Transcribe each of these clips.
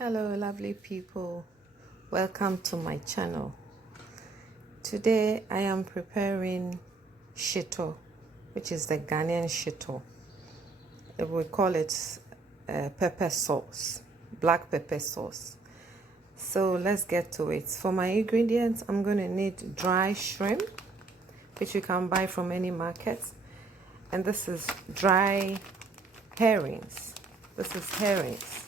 Hello lovely people, welcome to my channel. Today I am preparing shito, which is the Ghanaian shito. We call it pepper sauce, black pepper sauce. So let's get to it. For my ingredients, I'm going to need dry shrimp, which you can buy from any market. And this is dry herrings. This is herrings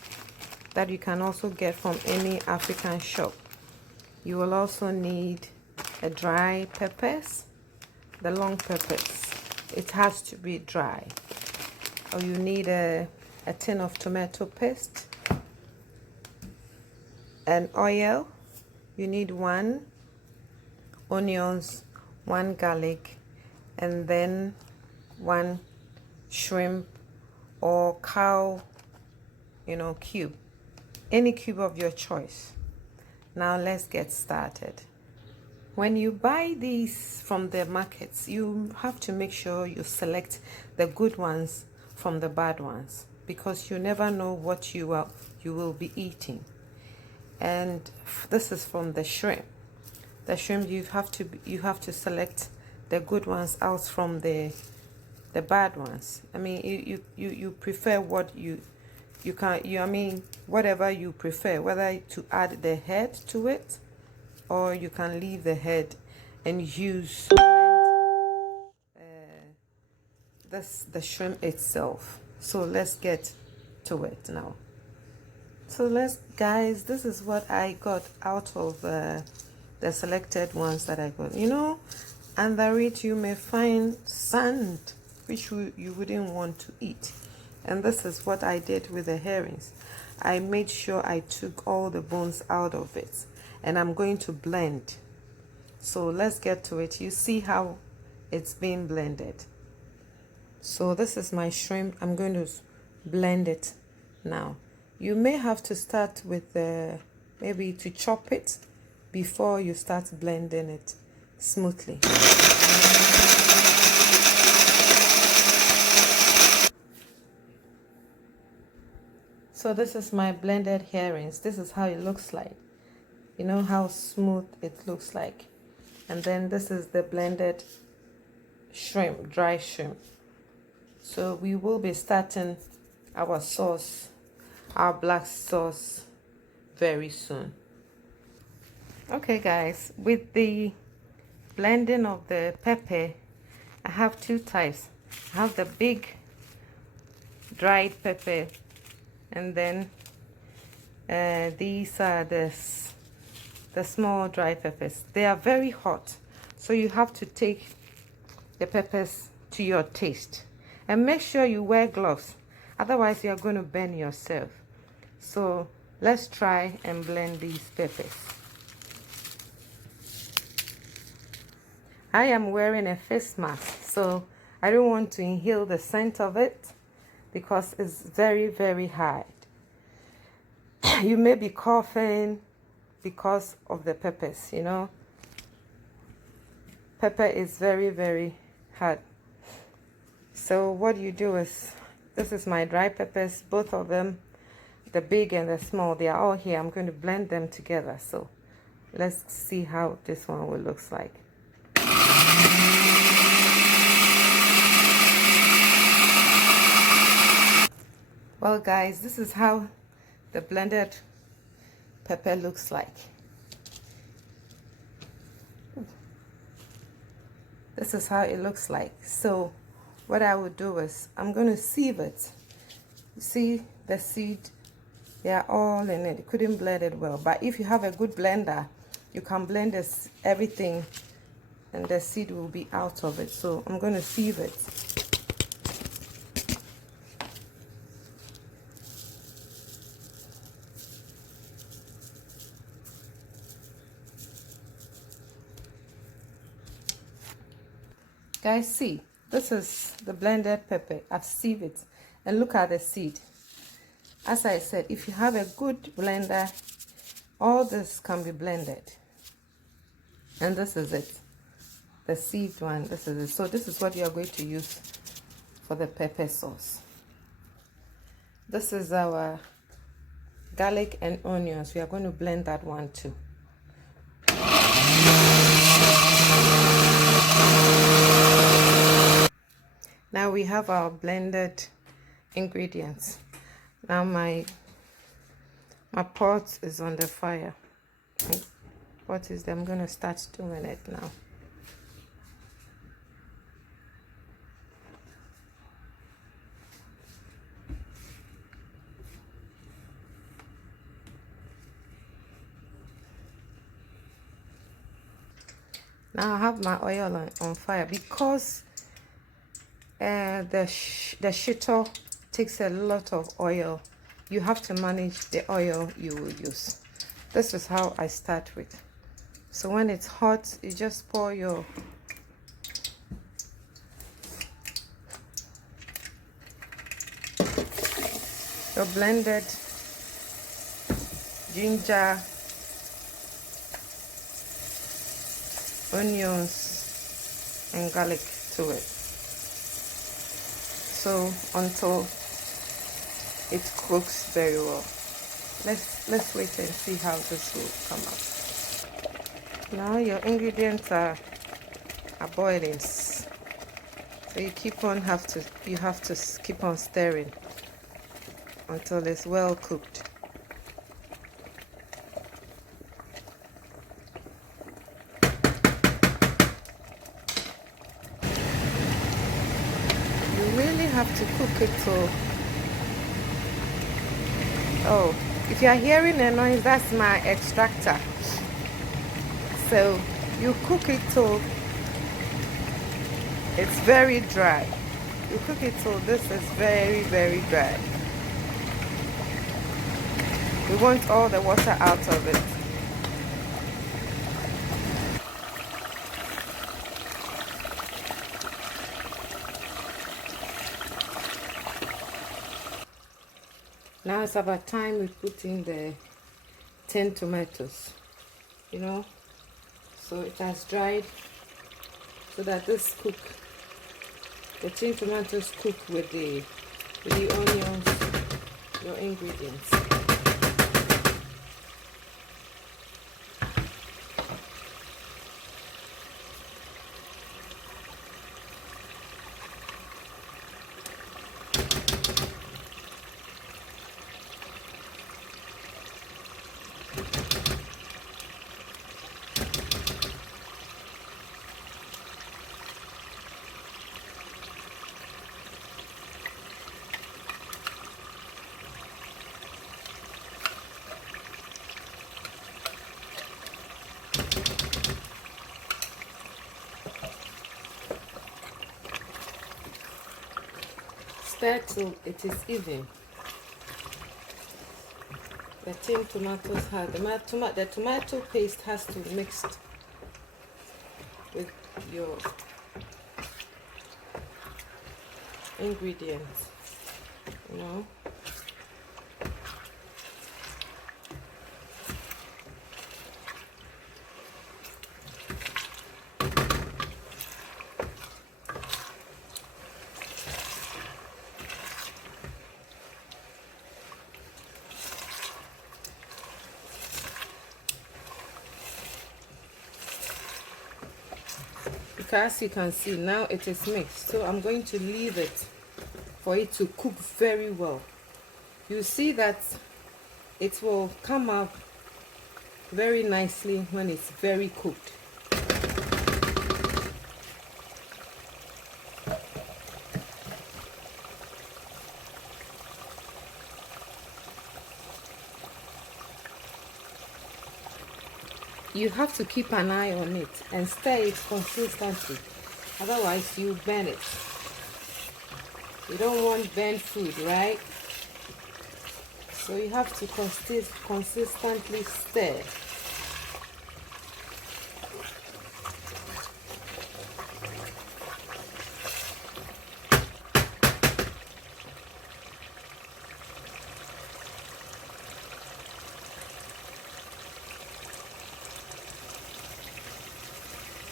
that you can also get from any African shop. You will also need a dry peppers, the long peppers. It has to be dry. Or you need a tin of tomato paste, and oil. You need 1 onions, 1 garlic, and then 1 shrimp or cow, cube. Any cube of your choice. Now let's get started. When you buy these from the markets, you have to make sure you select the good ones from the bad ones, because you never know what you will be eating. And this is from the shrimp. The shrimp, you have to select the good ones out from the bad ones. I mean, you prefer what whatever you prefer, whether to add the head to it, or you can leave the head and use the shrimp itself. So let's get to it now. So guys, this is what I got out of the selected ones that I got. Under it you may find sand, which you wouldn't want to eat. And this is what I did with the herrings. I made sure I took all the bones out of it, and I'm going to blend. So let's get to it. You see how it's being blended. So this is my shrimp. I'm going to blend it now. You may have to start with maybe to chop it before you start blending it smoothly. So this is my blended herrings. This is how it looks like. You know how smooth it looks like. And then this is the blended shrimp, dry shrimp. So we will be starting our sauce, our black sauce, very soon. Okay guys, with the blending of the pepper, I have 2 types. I have the big dried pepper, and then these are the small dry peppers. They are very hot, so you have to take the peppers to your taste, and make sure you wear gloves, otherwise you are going to burn yourself. So let's try and blend these peppers. I am wearing a face mask, so I don't want to inhale the scent of it because it's very, very hard. You may be coughing because of the peppers, Pepper is very, very hard. So what you do is, this is my dry peppers, both of them, the big and the small, they are all here. I'm going to blend them together. So let's see how this one will look like. Well guys, this is how the blended pepper looks like. This is how it looks like. So what I would do is, I'm going to sieve it. You see the seed, they are all in it. You couldn't blend it well, but if you have a good blender, you can blend everything and the seed will be out of it. So I'm going to sieve it. Guys, see, this is the blended pepper. I've sieved it, and look at the seed. As I said, if you have a good blender, all this can be blended. And this is it, the sieved one. This is it. So this is what you are going to use for the pepper sauce. This is our garlic and onions. We are going to blend that one too. Now we have our blended ingredients. Now my pot is on the fire. I'm going to start doing it now. Now I have my oil on fire because the shito takes a lot of oil. You have to manage the oil you will use. This is how I start with. So when it's hot, you just pour your blended ginger, onions and garlic to it. So until it cooks very well. Let's wait and see how this will come out. Now your ingredients are boiling. So you have to keep on stirring until it's well cooked. Really have to cook it till, oh, if you are hearing a noise, that's my extractor. So you cook it till it's very dry. You cook it till this is very, very dry. We want all the water out of it. Now it's about time we put in the 10 tomatoes, so it has dried, so that the 10 tomatoes cook with the onions, your ingredients. Stir till it is even. The 10 tomatoes the tomato paste has to mix with your ingredients, As you can see, now it is mixed, so I'm going to leave it for it to cook very well. You see that it will come out very nicely when it's very cooked. You have to keep an eye on it and stir it consistently, otherwise you burn it. You don't want burnt food, right? So you have to consistently stir.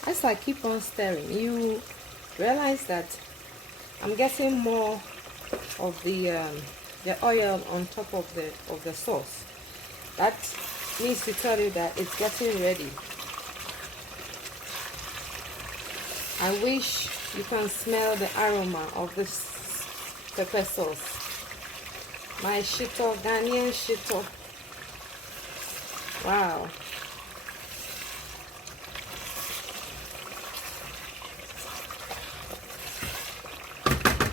As I keep on stirring, you realize that I'm getting more of the oil on top of the sauce. That means to tell you that it's getting ready. I wish you can smell the aroma of this pepper sauce. My shito, Ghanaian shito. Wow.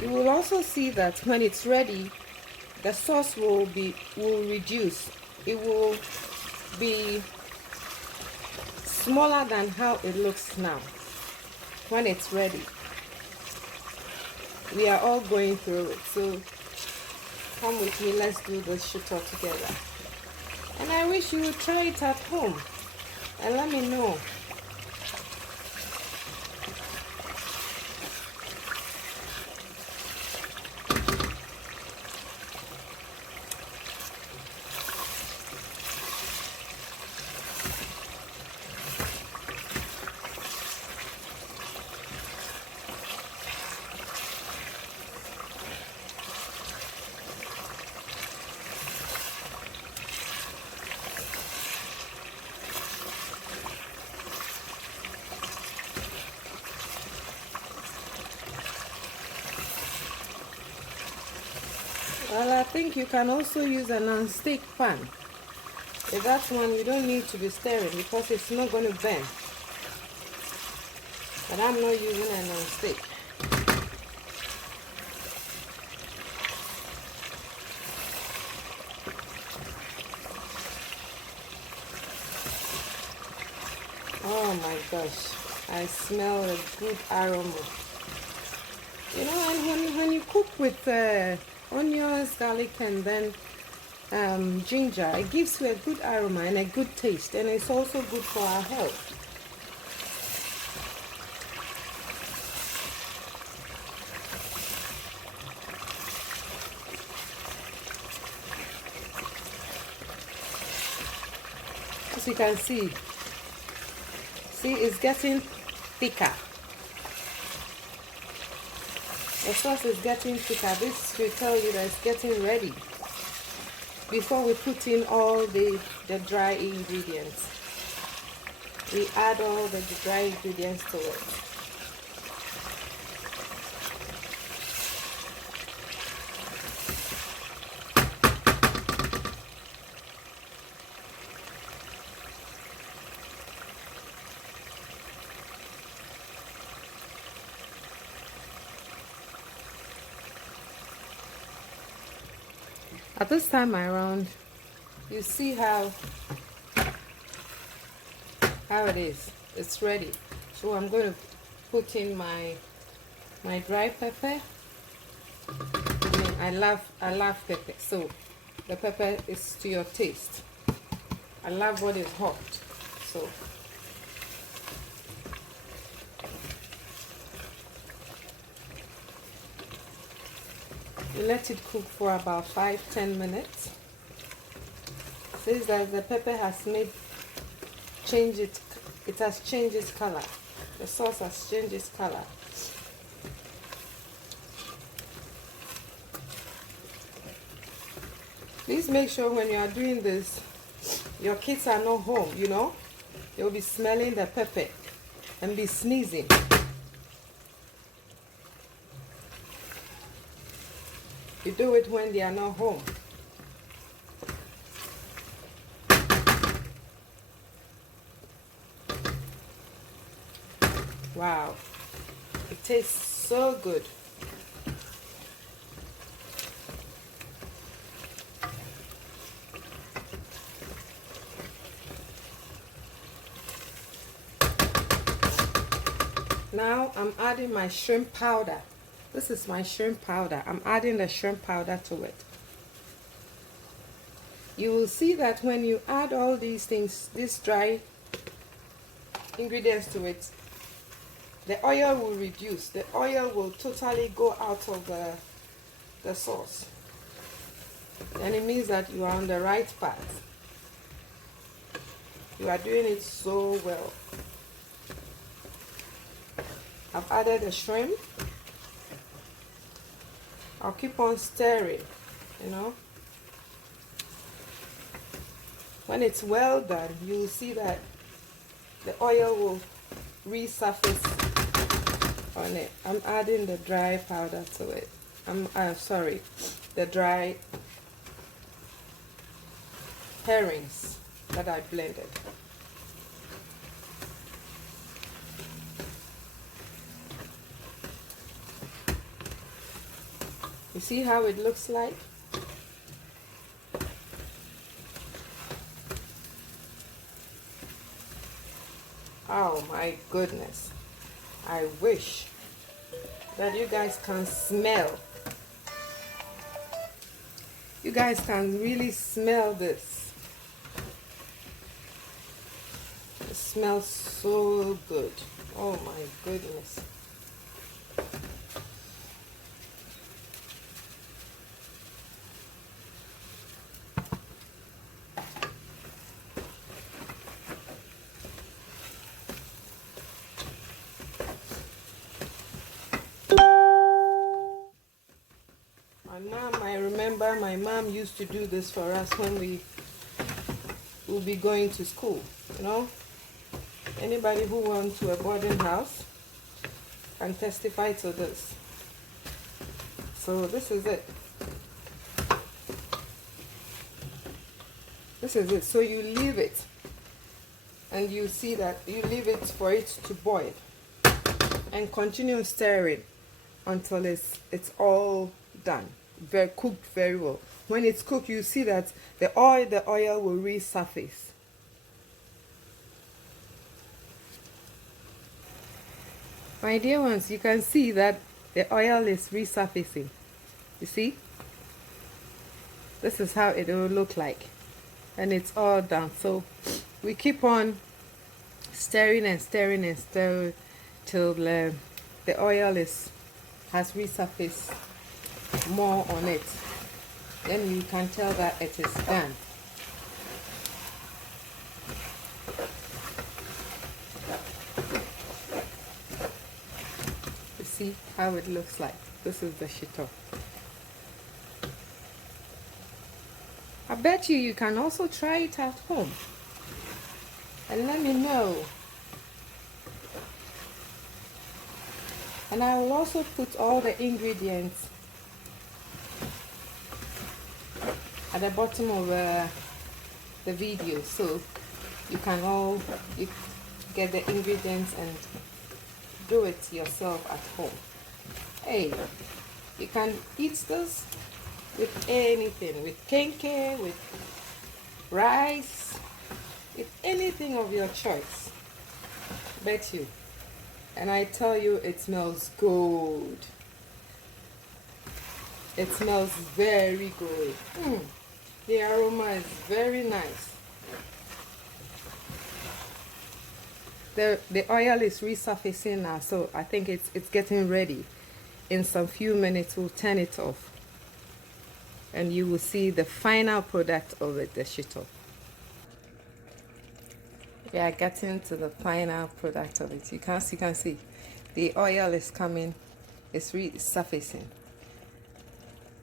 You will also see that when it's ready, the sauce will reduce. It will be smaller than how it looks now. When it's ready, we are all going through it. So come with me, let's do this shito together. And I wish you would try it at home and let me know. Well, I think you can also use a non-stick pan. If that's one, you don't need to be stirring because it's not going to burn. But I'm not using a non-stick. Oh my gosh, I smell a good aroma. You know, and when you cook with onions, garlic, and then ginger, it gives you a good aroma and a good taste, and it's also good for our health. As you can see, it's getting thicker. The sauce is getting thicker. This will tell you that it's getting ready before we put in all the dry ingredients. We add all the dry ingredients to it. At this time around, you see how it is. It's ready. So I'm going to put in my dry pepper. I love pepper, so the pepper is to your taste. I love what is hot, so you let it cook for about 5-10 minutes. Says that the pepper has it has changed its color. The sauce has changed its color. Please make sure when you are doing this, your kids are not home, you know. They'll be smelling the pepper and be sneezing. You do it when they are not home. Wow, it tastes so good. Now I'm adding my shrimp powder. This is my shrimp powder. I'm adding the shrimp powder to it. You will see that when you add all these things, these dry ingredients to it, the oil will reduce. The oil will totally go out of the sauce. And it means that you are on the right path. You are doing it so well. I've added the shrimp. I'll keep on stirring, you know. When it's well done, you'll see that the oil will resurface on it. I'm adding the dry powder to it. Sorry, the dry herrings that I blended. You see how it looks like? Oh my goodness. I wish that you guys can smell. You guys can really smell this. It smells so good. Oh my goodness. I remember my mom used to do this for us when we would be going to school, you know. Anybody who went to a boarding house can testify to this. So this is it. This is it. So you leave it, and you see that you leave it for it to boil, and continue stirring until it's all done, very cooked very well. When it's cooked, you see that the oil will resurface. My dear ones, you can see that the oil is resurfacing. You see? This is how it will look like. And it's all done. So we keep on stirring and stirring and stirring till the oil has resurfaced more on it. Then you can tell that it is done. You see how it looks like. This is the shito. I bet you can also try it at home and let me know. And I will also put all the ingredients at the bottom of the video, so you can all get the ingredients and do it yourself at home. Hey, you can eat this with anything, with kenke, with rice, with anything of your choice. Bet you. And I tell you, it smells good. It smells very good. The aroma is very nice. The oil is resurfacing now, so I think it's getting ready. In some few minutes, we'll turn it off, and you will see the final product of it, the shito. We are getting to the final product of it. You can see the oil is coming, it's resurfacing,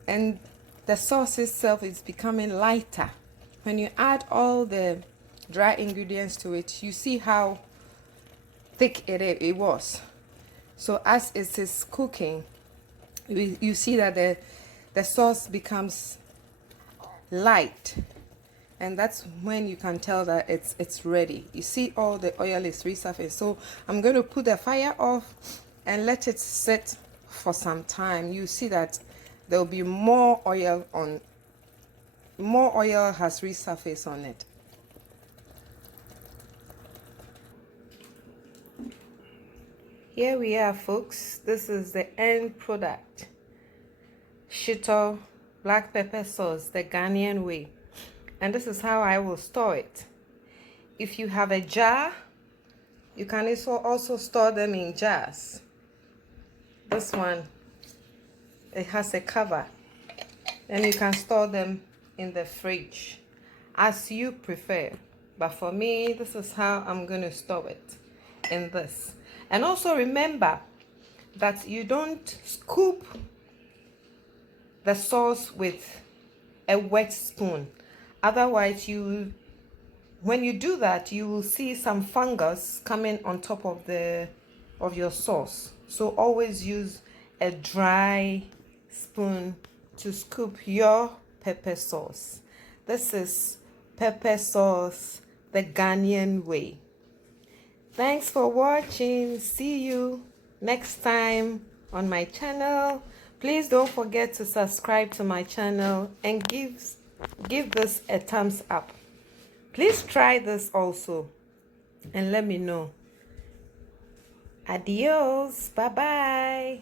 and the sauce itself is becoming lighter. When you add all the dry ingredients to it, you see how thick it was. So as it is cooking, you see that the sauce becomes light, and that's when you can tell that it's ready. You see all the oil is resurfaced. So I'm going to put the fire off and let it sit for some time. You see that there will be more oil has resurfaced on it. Here we are, folks. This is the end product. Shito black pepper sauce, the Ghanaian way. And this is how I will store it. If you have a jar, you can also store them in jars. This one, it has a cover. Then you can store them in the fridge as you prefer. But for me, this is how I'm going to store it, in this. And also remember that you don't scoop the sauce with a wet spoon. Otherwise, you when you do that, you will see some fungus coming on top of your sauce. So always use a dry spoon to scoop your pepper sauce. This is pepper sauce the Ghanaian way. Thanks for watching. See you next time on my channel. Please don't forget to subscribe to my channel and give this a thumbs up. Please try this also and let me know. Adios. Bye bye.